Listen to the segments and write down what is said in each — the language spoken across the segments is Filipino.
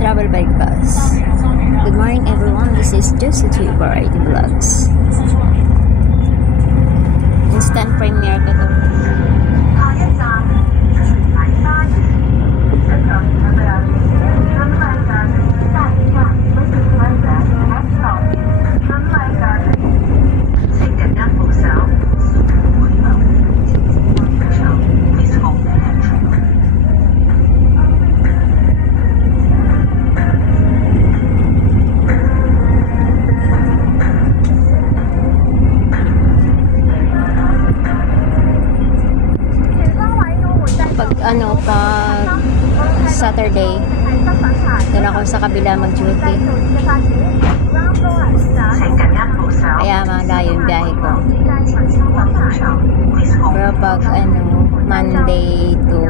Travel by bus. Good morning everyone, this is Josie Variety Vlogs. Instant premiere ka to. Pag Saturday, doon ako sa kabila mag-duty. Kaya malayo yung biyahe ko. Pero pag Monday to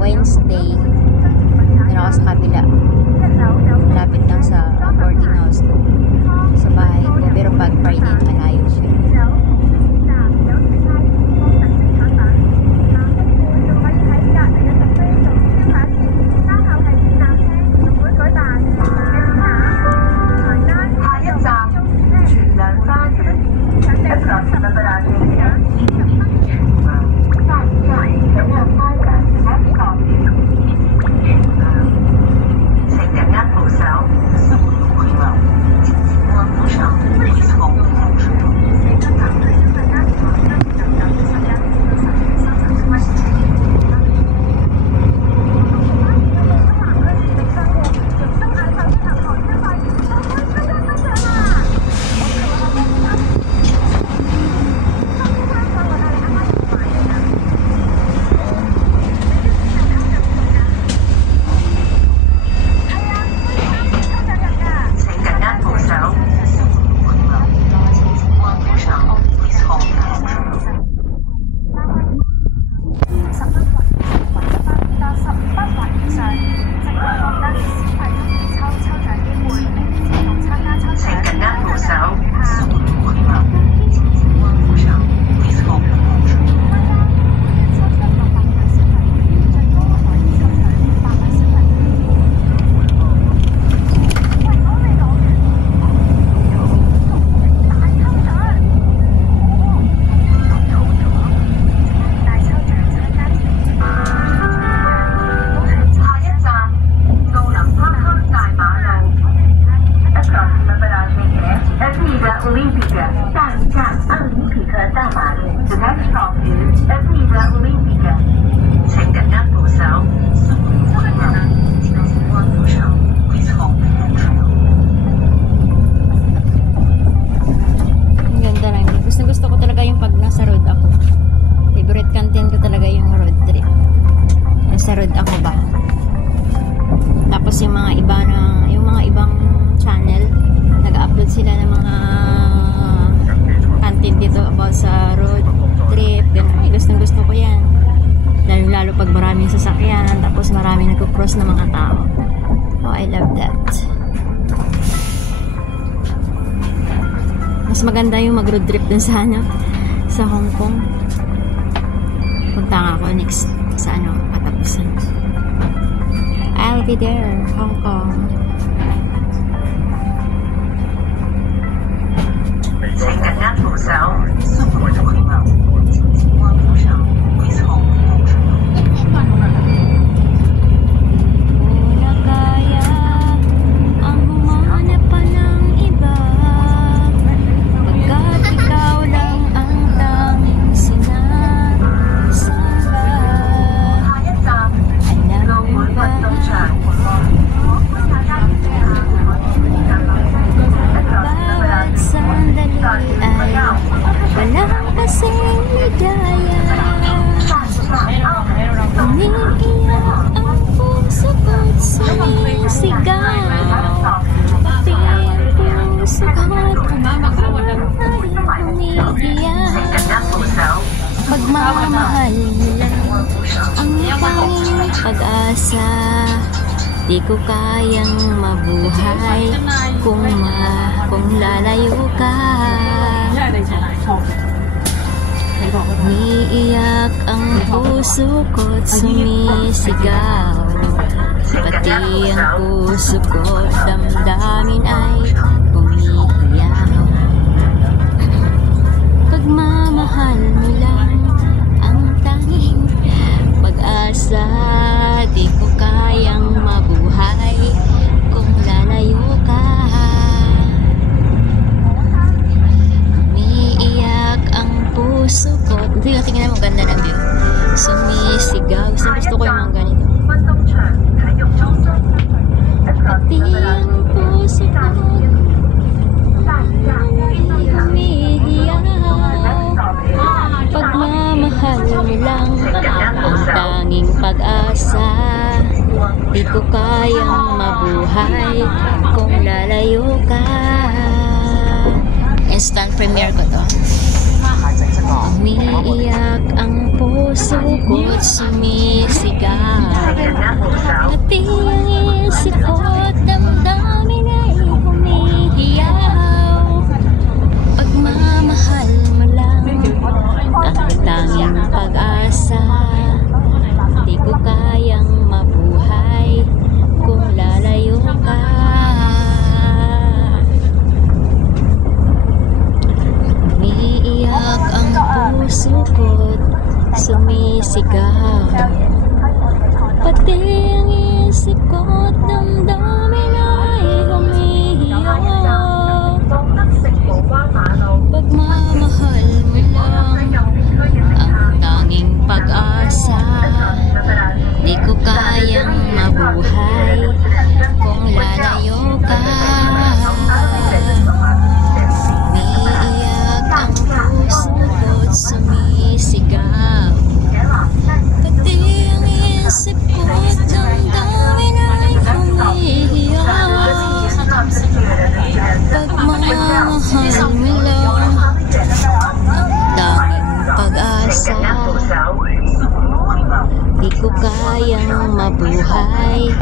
Wednesday, doon ako sa kabila. Malapit lang sa boarding house ko, sa bahay ko. Pero pag Friday, malayo siya. Yung mga ibang channel nag-upload sila ng mga content dito about sa road trip, ganun. Gusto ko yan, lalo pag maraming sasakyan, tapos maraming nagko-cross na mga tao. Oh, I love that. Mas maganda yung mag-road trip dun sa sa Hong Kong. Punta nga ako next sa katapusan. I'll be there, Hong Kong. Pagmamahal ang tanging pag-asa, di ko kayang mabuhay kung lalayo ka. Umiiyak ang puso ko't sumisigaw. Pati ang puso ko't damdamin ay umiiyak. Pagmamahal mo lang ang tanging pag-asa. Di ko kayang mabuhay kung lalayo ka. Umiiyak ang puso ko. Tingnan mo, ganda ng view. Sumisigaw. Gusto ko yung mga ganito. Pati ang puso ko umiiyak. Pagmamahal mo lang ang tanging pag-asa. Di ko kayang mabuhay kung lalayo ka. Instant premiere ko to. Umiiyak ang puso ko't sumisigaw. Pati ang isip ko't damdamin ay humihiyaw. Pagmamahal mo lang ang tanging pag-asa. Di ko kayang mabuhay kung lalayo ka. Umiiyak ang puso ko't sumisigaw. Pati ang isip ko't damdamin ay humihiyaw. Pagmamahal mo lang ang tanging pag-asa. Di ko kayang mabuhay kung lalayo ka. Umiiyak ang puso ko't sumisigaw. Pati ang isip ko't damdamin ay humihiyaw. Pagmamahal mo lang ang tanging pag-asa. Di ko kayang mabuhay